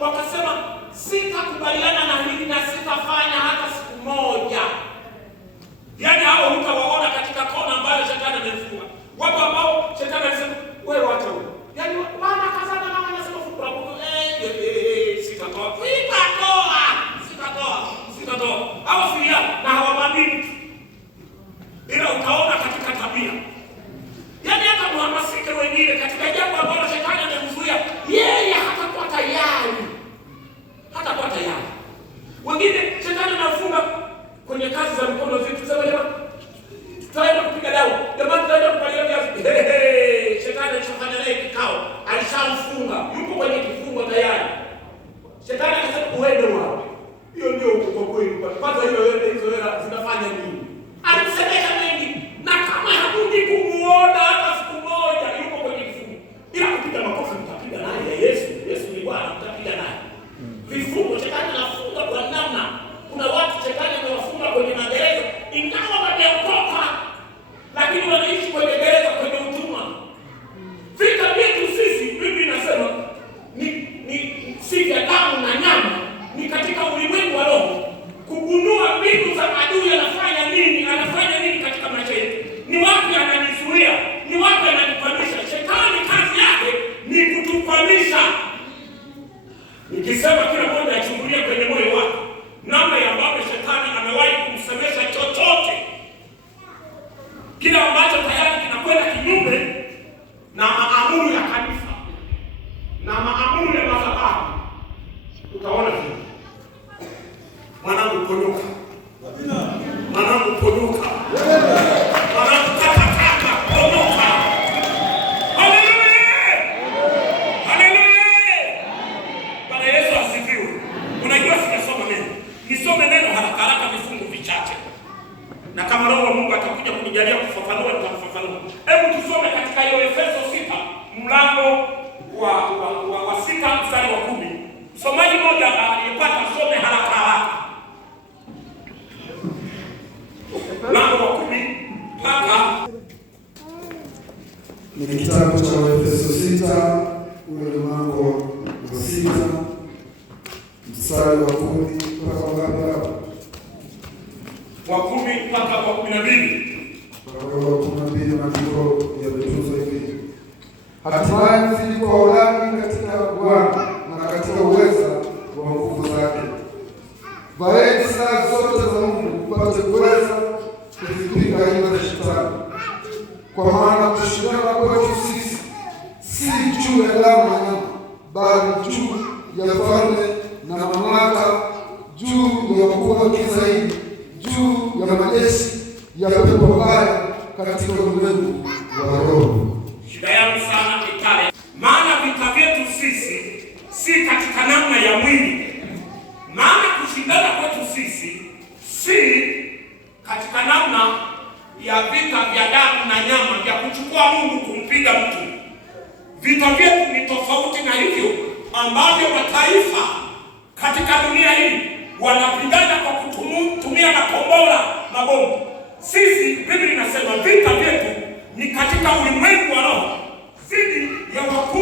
wakasema sitakubaliana na hili na sitafanya hata siku moja. Yaani hao utawaona katika kona ambayo shetani amefunga. Wapo ambao shetani anasema wewe wacha wewe. Yaani wanakazana na wanasema fungu la Mungu sitatoa. Hao filia na hawabadili. Ila utaona katika tabia. Yaani hata muhamasike wengine katika jambo ambalo shetani amemzuia, yeye hatakuwa tayari. Wengine shetani anafunga kwenye kazi za mkono zetu. Sema jamani, tutaenda kupiga dawa. Jamani, tutaenda kupalia viazi. Shetani alishafanya naye kikao. Alishamfunga. Yuko kwenye kifungo tayari. Shetani akasema uende wapi? Hiyo ndio kwa kweli. Kwanza hizo hela zinafanya nini? Alimsemesha mengi. Na kama hakuji kumuona hata siku moja, yuko kwenye kifungo. Ila kupiga makofi mtapiga naye Yesu. Yesu ni Bwana, mtapiga naye. Vifungo shetani anafunga kwa namna. Kuna watu shetani amewafunga kwenye magereza ingawa wameokoka, lakini wanaishi kwenye gereza, kwenye utumwa. Vita vyetu sisi, Biblia inasema ni si vya damu na nyama, ni katika ulimwengu wa roho. Kugundua mbinu za adui anafanya nini katika maisha yetu. Ni wapi ananizuia, ni wapi ananikwamisha. Shetani kazi yake ni kutukwamisha. Nikisema kila mmoja achungulie kwenye moyo wake namna ambavyo shetani amewahi kumsemesha chochote kila ambacho tayari kinakwenda kinyume na maamuru ya kanisa na maamuru ya madhabahu. Utaona hivi. Mwanangu ponyoka. Mwanangu ponyoka. Mwanangu kaka ponyoka. Nisome neno haraka vifungu vichache. Na kama Roho wa Mungu atakuja kunijalia kufafanua nitakufafanua. Hebu tusome katika hiyo Efeso 6 mlango wa 6 mstari wa 10. Msomaji mmoja aliyepata some haraka. Mlango wa 10 mpaka ni kitabu cha Efeso 6 ule mlango wa 6 mstari wa 10 wa 10 mpaka wa 12. Wa 12 maandiko yametunzwa hivi: hatimaye mzidi kwa ulami katika Bwana na katika uweza wa nguvu zake. Vaeni silaha zote za Mungu mpate kuweza kuzipinga hila za shetani, kwa maana kushindana kwetu sisi si juu ya damu na nyama, bali juu ya falme na mamlaka, juu ya wakuu wa giza hili, juu ya majeshi ya pepo mbaya katika ulimwengu wa roho. Shida yangu sana ni pale, maana vita vyetu sisi si katika namna ya mwili. Maana kushindana kwetu sisi si katika namna ya vita vya damu na nyama vya kuchukua Mungu kumpiga mtu. Vita vyetu ni tofauti na hivyo ambavyo mataifa katika dunia hii wanapigana kwa kutumia makombora, mabomu. Sisi Biblia inasema vita vyetu ni katika ulimwengu wa roho, dhidi ya wakuu